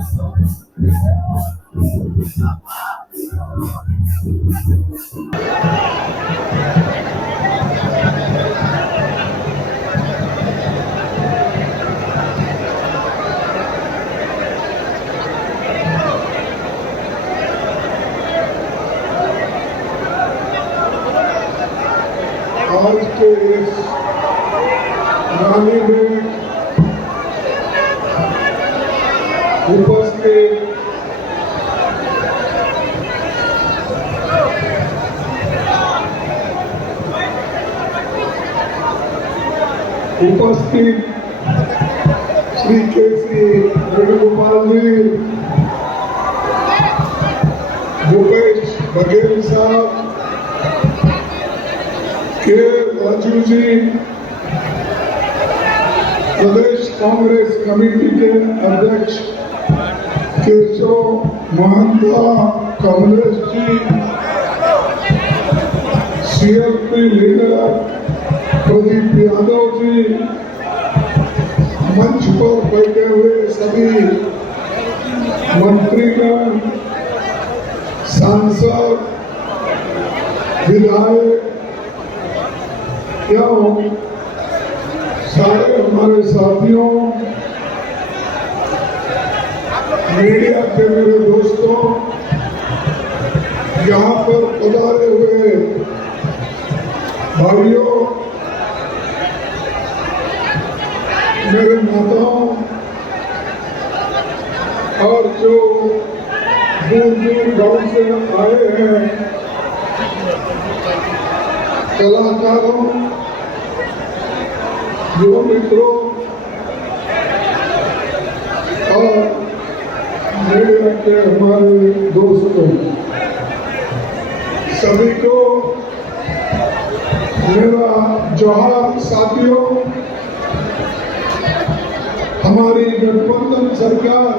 आज के इस रैली में उपस्थित श्री के.सी. वेणुगोपाल जी, भूपेश बघेल साहब, के राजू जी, प्रदेश कांग्रेस कमेटी के अध्यक्ष केशव महंता कांग्रेस जी, सीएलपी लीडर प्रदीप यादव जी, मंच पर बैठे हुए सभी मंत्रीगण, सांसद, विधायक, सारे हमारे साथियों, मीडिया के मेरे दोस्तों, यहाँ पर पधारे हुए भाइयों, मेरे माताओं और जो दूर दूर गांव से आए हैं, कलाकारों, युवा मित्रों और मीडिया के हमारे दोस्तों, सभी को मेरा जोहार। साथियों, हमारी गठबंधन सरकार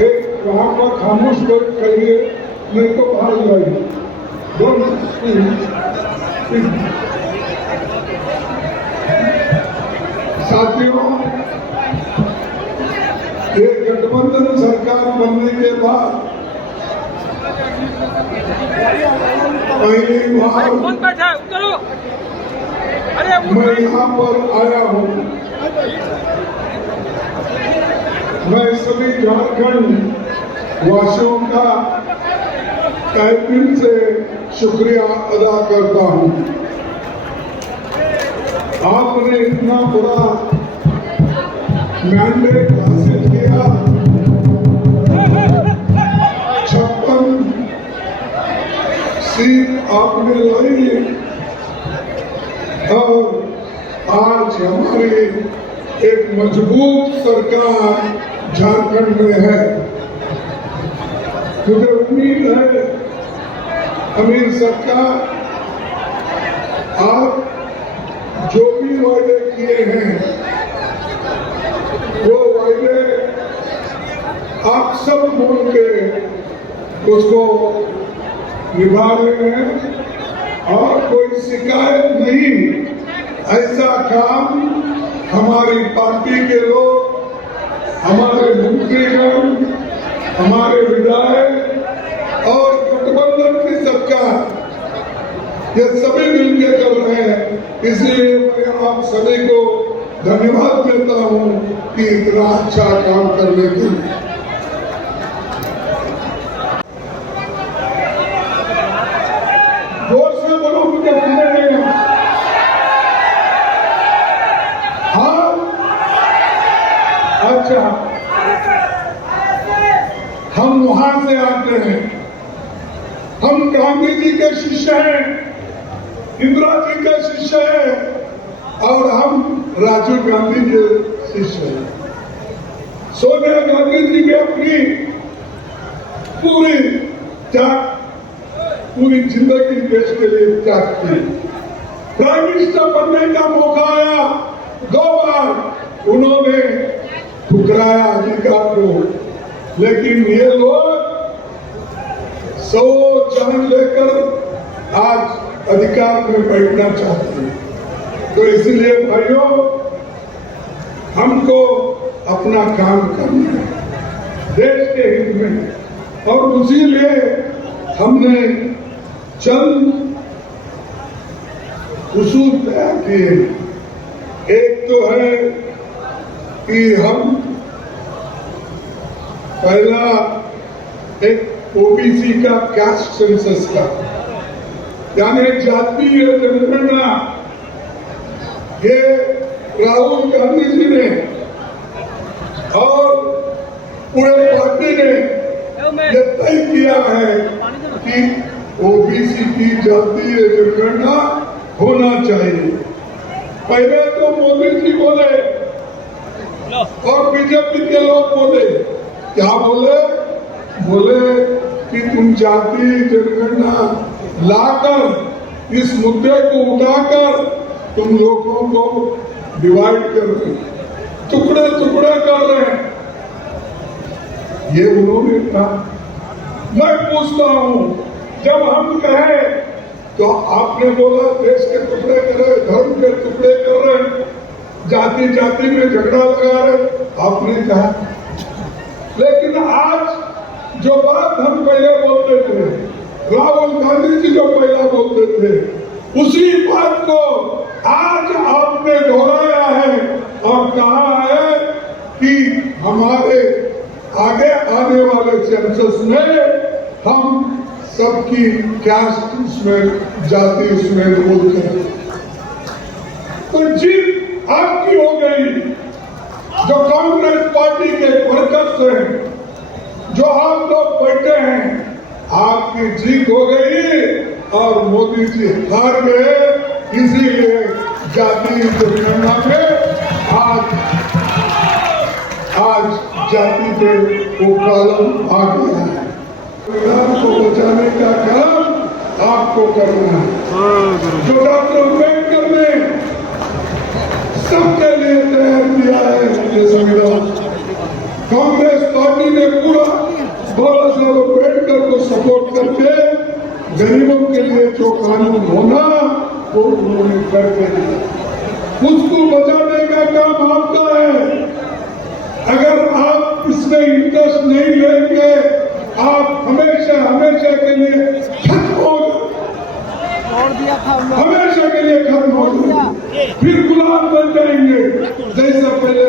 एक वहां पर खामोश करिए, नहीं तो बाहर जाइए। साथियों, ये गठबंधन सरकार बनने के बाद पहली बार मैं यहाँ पर आया हूँ। मैं सभी झारखंड वासियों का तहे दिल से शुक्रिया अदा करता हूँ। आपने इतना बड़ा मैंडेट हासिल किया, 56 सीट आपने लाई और आज हमारी एक मजबूत सरकार झारखंड में है। मुझे उम्मीद है अमीर सरकार, आप जो भी वायदे किए हैं वो वायदे आप सब बोल के उसको निभा रहे हैं और कोई शिकायत नहीं। ऐसा काम हमारी पार्टी के लोग, हमारे मंत्रीगण, हमारे विधायक और गठबंधन की सरकार, ये सभी मिलकर कर रहे हैं। इसलिए मैं आप सभी को धन्यवाद देता हूं कि इतना अच्छा काम करने के लिए। जोर से बोलो, मुझे सुनने नहीं। हाँ, अच्छा, हम वहां से आते हैं। हम गांधी जी के शिष्य हैं, इंदिरा जी के शिष्य हैं और हम राजीव गांधी के शिष्य हैं। सोनिया गांधी जी ने अपनी पूरी जिंदगी देश के लिए त्याग की। प्राइम मिनिस्टर बनने का मौका आया, 2 बार उन्होंने ठुकराया अधिकार को, लेकिन ये लोग 100 जान लेकर आज अधिकार में बैठना चाहते हैं। तो इसलिए भाइयों, हमको अपना काम करना है देश के हित में। और इसीलिए हमने चंद उसूल तैयार किए। एक तो है कि हम पहला एक ओबीसी का कास्ट सेंसस का, यानी जातीय जनगणना, ये राहुल गांधी जी ने और पूरे पार्टी ने ये तय किया है कि ओबीसी की जातीय जनगणना होना चाहिए। पहले तो मोदी जी बोले और बीजेपी के लोग बोले, क्या बोले? बोले कि तुम जातीय जनगणना लाकर इस मुद्दे को उठाकर तुम लोगों को डिवाइड कर रहे हैं, टुकड़े टुकड़े कर रहे हैं। ये उन्होंने कहा। मैं पूछता हूं, जब हम कहे तो आपने बोला देश के टुकड़े कर रहे, धर्म के टुकड़े कर रहे, जाति जाति में झगड़ा लगा रहे, आपने कहा। लेकिन आज जो बात हम पहले बोलते थे, राहुल गांधी जी जो पहला बोलते थे, उसी बात को आज आपने दोहराया है और कहा है कि हमारे आगे आने वाले सेंसस में हम सबकी कास्ट उसमें, जाति उसमें बोल करें। तो जीत आपकी हो गई। जो कांग्रेस पार्टी के वर्कर्स हैं, जो आप लोग बैठे हैं, आपकी जीत हो गई और मोदी जी हार गए। इसीलिए जातीय जनगणना में आज जाति पे वो कॉलम आ गया है। संविधान को बचाने का काम आपको करना है। जो डॉक्टर अम्बेडकर ने सबके लिए तैयार किया है ये संविधान, कांग्रेस पार्टी ने पूरा 12 साल अम्बेडकर को सपोर्ट करके गरीबों के लिए जो कानून होना वो उन्होंने करके दिया। उसको बचाने का काम आपका है। अगर आप इसमें इंटरेस्ट नहीं लेंगे, आप हमेशा हमेशा के लिए खत्म हो हमेशा के लिए खत्म हो जाएंगे, फिर गुलाम बन जाएंगे, जैसा पहले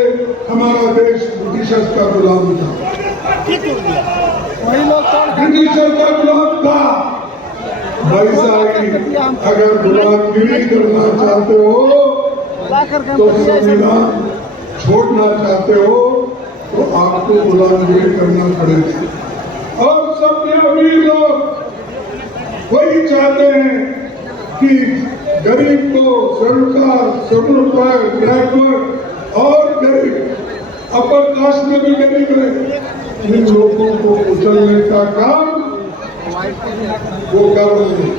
हमारा देश ब्रिटिशर्स का गुलाम था। ब्रिटिशर का गुलाम था। वैसा ही अगर गुलामगिरी करना चाहते हो तो संविधान छोड़ना चाहते हो तो आपको गुलामगिरी करना पड़ेगा। और सब अमीर लोग वही चाहते हैं कि गरीब को सरकार, सर्वोपरि, बैकवर्ड और गरीब, अपर कास्ट में भी गरीब रहे, इन लोगों को कुचलने का काम वो कर रहे हैं।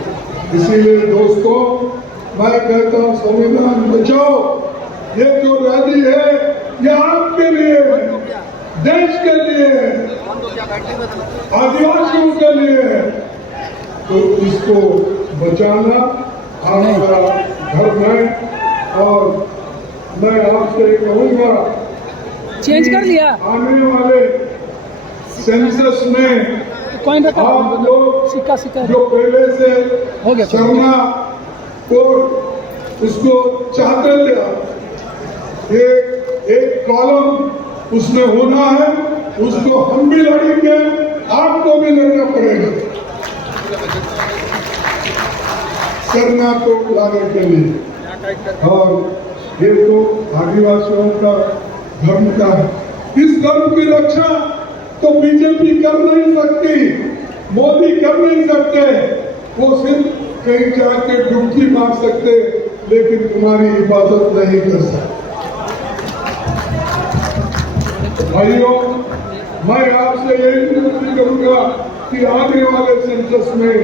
इसीलिए दोस्तों, मैं कहता हूं संविधान बचाओ। ये जो रैली है ये आपके लिए है, देश के लिए है, आदिवासियों के लिए है। तो इसको बचाना आपका धर्म है। और मैं आपसे कहूंगा, चेंज कर लिया। आने वाले सेंसस में आप लोग जो पहले से हो गया शर्मा को उसको चाहते थे, एक कॉलम उसमें होना है, उसको हम भी लड़ेंगे, आपको भी लड़ना पड़ेगा शर्मा को लाने के लिए। और ये तो आदिवासियों का धर्म का है। इस धर्म की रक्षा तो बीजेपी कर नहीं सकती, मोदी कर नहीं सकते। वो सिर्फ कहीं जाके डुबकी मार सकते, लेकिन तुम्हारी हिफाजत नहीं कर सकते। भाइयों, मैं आपसे यही विनती करूंगा कि आने वाले सेंसस में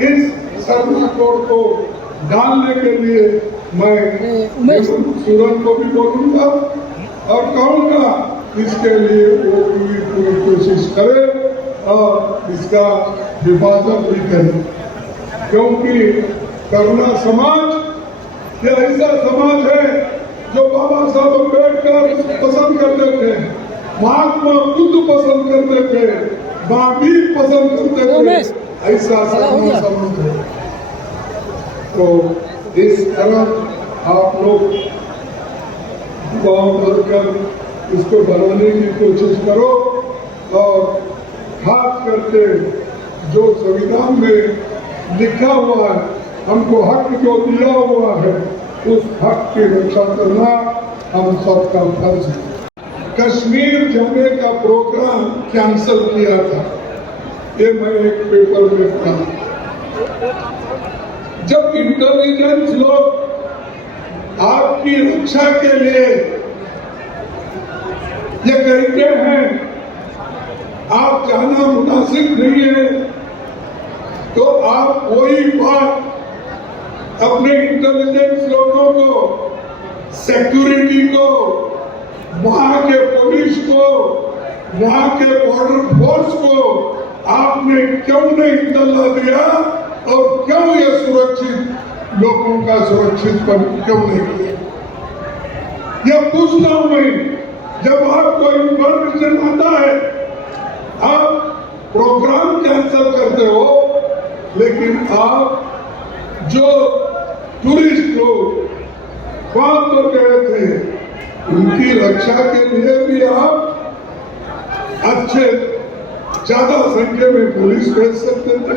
इस शर्मा कोड को डालने के लिए मैं सूरन को भी बोलूंगा और कहूंगा इसके लिए वो पूरी कोशिश करे और इसका हिफाजत भी करे। क्योंकि करुणा समाज ये ऐसा समाज है जो बाबा साहब अम्बेडकर पसंद करते थे, महात्मा बुद्ध पसंद करते थे, महावीर पसंद करते थे, ऐसा समझ है। तो इस तरह आप लोग गाँव भरकर इसको बनाने की कोशिश करो और खास करके जो संविधान में लिखा हुआ है, हमको हक जो दिया हुआ है, उस हक की रक्षा करना हम सबका फर्ज है। कश्मीर जाने का प्रोग्राम कैंसिल किया था, ये मैं एक पेपर में पढ़ा। जब इंटेलिजेंस लोग आपकी रक्षा के लिए ये कहते हैं आप जाना मुनासिब नहीं है, तो आप वही बात अपने इंटेलिजेंस लोगों को, सिक्योरिटी को, वहां के पुलिस को, वहां के बॉर्डर फोर्स को आपने क्यों नहीं इत्तला दिया और क्यों ये सुरक्षित लोगों का सुरक्षित पर क्यों नहीं किया? यह पूछता हूं मैं। जब आपको इंफॉर्मेशन आता है, आप प्रोग्राम कैंसिल करते हो, लेकिन आप जो टूरिस्ट लोग वहां पर गए थे, उनकी रक्षा के लिए भी आप अच्छे ज्यादा संख्या में पुलिस भेज सकते थे,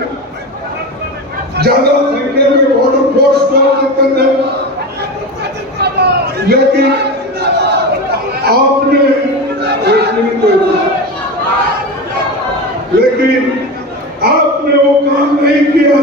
ज्यादा संख्या में बॉर्डर फोर्स भेज सकते थे, लेकिन आपने लेकिन आपने वो काम नहीं किया।